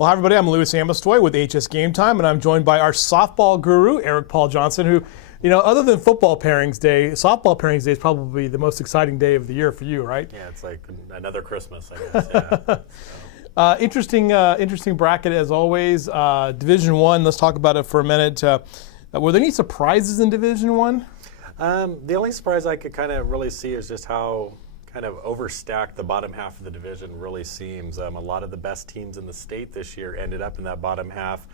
Well, hi everybody, I'm Louis Amestoy with HS Game Time, and I'm joined by our softball guru, Eric Paul Johnson, who, other than football pairings day, softball pairings day is probably the most exciting day of the year for you, right? Yeah, it's like another Christmas, I guess, yeah. Interesting bracket as always. Division One, let's talk about it for a minute. Were there any surprises in Division One? The only surprise I could kind of really see is just how kind of overstacked the bottom half of the division really seems. A lot of the best teams in the state this year ended up in that bottom half.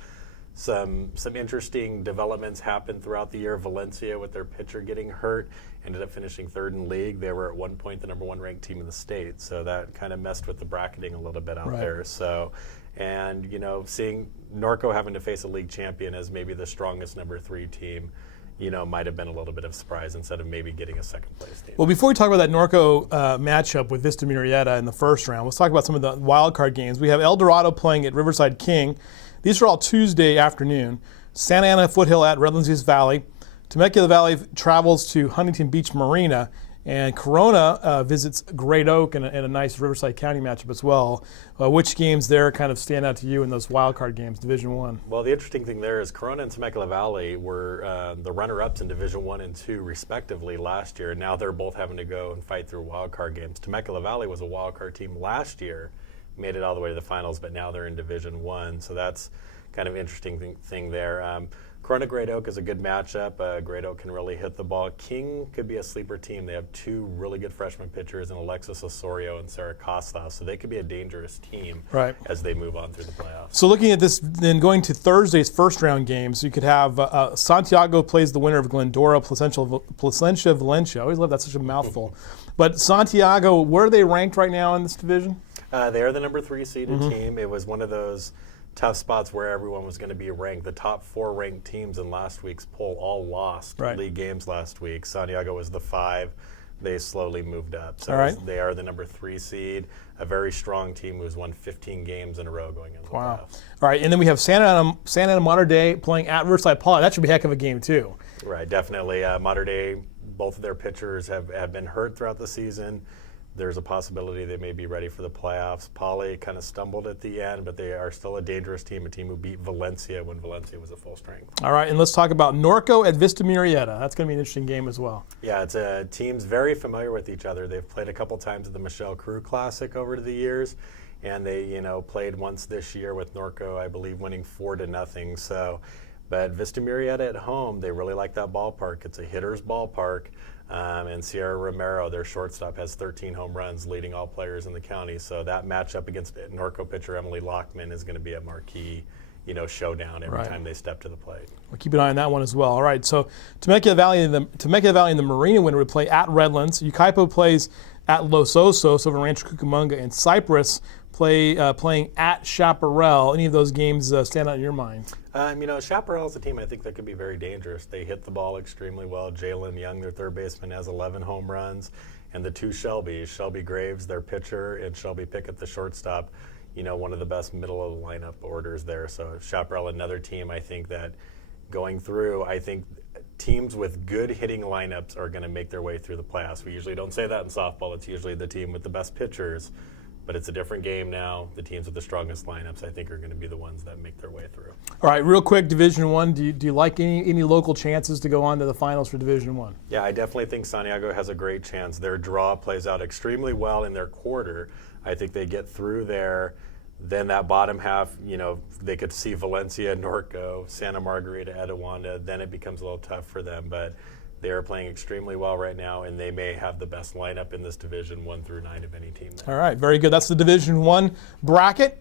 Some interesting developments happened throughout the year. Valencia, with their pitcher getting hurt, ended up finishing third in league. They were at one point the number one ranked team in the state, so that kind of messed with the bracketing a little bit out there. So, and seeing Norco having to face a league champion as maybe the strongest number 3 team, might have been a little bit of a surprise instead of maybe getting a second place team. Well, before we talk about that Norco matchup with Vista Murrieta in the first round, let's talk about some of the wild card games. We have El Dorado playing at Riverside King. These are all Tuesday afternoon. Santa Ana Foothill at Redlands East Valley. Temecula Valley travels to Huntington Beach Marina. And Corona visits Great Oak in a nice Riverside County matchup as well. Which games there kind of stand out to you in those wild card games, Division One? Well, the interesting thing there is Corona and Temecula Valley were the runner-ups in Division One and Two, respectively, last year. Now they're both having to go and fight through wild card games. Temecula Valley was a wild card team last year, made it all the way to the finals, but now they're in Division One. So that's kind of interesting thing there. Corona Great Oak is a good matchup. Great Oak can really hit the ball. King could be a sleeper team. They have 2 really good freshman pitchers in Alexis Osorio and Sarah Koslau, so they could be a dangerous team as they move on through the playoffs. So looking at this, then going to Thursday's first round games, you could have Santiago plays the winner of Glendora, Placencia Valencia. I always love that, such a mouthful. But Santiago, where are they ranked right now in this division? They are the number 3 seeded team. It was one of those tough spots where everyone was going to be ranked. The top 4 ranked teams in last week's poll all lost league games last week. Santiago was the 5. They slowly moved up. So they are the number 3 seed, a very strong team who's won 15 games in a row going into the playoffs. All right, and then we have Santa Ana Mater Dei playing at Riverside Poly. That should be a heck of a game too. Right, definitely. Mater Dei, both of their pitchers have been hurt throughout the season. There's a possibility they may be ready for the playoffs. Poly kind of stumbled at the end, but they are still a dangerous team, a team who beat Valencia when Valencia was at full strength. All right, and let's talk about Norco at Vista Murrieta. That's going to be an interesting game as well. Yeah, it's teams very familiar with each other. They've played a couple times at the Michelle Crew Classic over the years, and they played once this year with Norco, I believe, winning 4-0. So, but Vista Murrieta at home, they really like that ballpark. It's a hitter's ballpark. And Sierra Romero, their shortstop, has 13 home runs, leading all players in the county. So that matchup against Norco pitcher Emily Lockman is going to be a marquee, showdown every time they step to the plate. We'll keep an eye on that one as well. All right, so Temecula Valley and the Marina winner would play at Redlands. Ukaipo plays at Los Osos over Rancho Cucamonga, and Cypress playing at Chaparral. Any of those games stand out in your mind? Chaparral is a team I think that could be very dangerous. They hit the ball extremely well. Jalen Young, their third baseman, has 11 home runs. And the 2 Shelbys, Shelby Graves, their pitcher, and Shelby Pickett, the shortstop, one of the best middle of the lineup orders there. So Chaparral, another team I think that going through, I think teams with good hitting lineups are going to make their way through the playoffs. We usually don't say that in softball. It's usually the team with the best pitchers. But it's a different game now. The teams with the strongest lineups, I think, are going to be the ones that make their way through. All right, real quick, Division One. Do you like any local chances to go on to the finals for Division One? Yeah, I definitely think Santiago has a great chance. Their draw plays out extremely well in their quarter. I think they get through there. Then that bottom half, they could see Valencia, Norco, Santa Margarita, Etiwanda. Then it becomes a little tough for them, but they are playing extremely well right now, and they may have the best lineup in this Division 1 through 9 of any team there. All right, very good. That's the Division One bracket.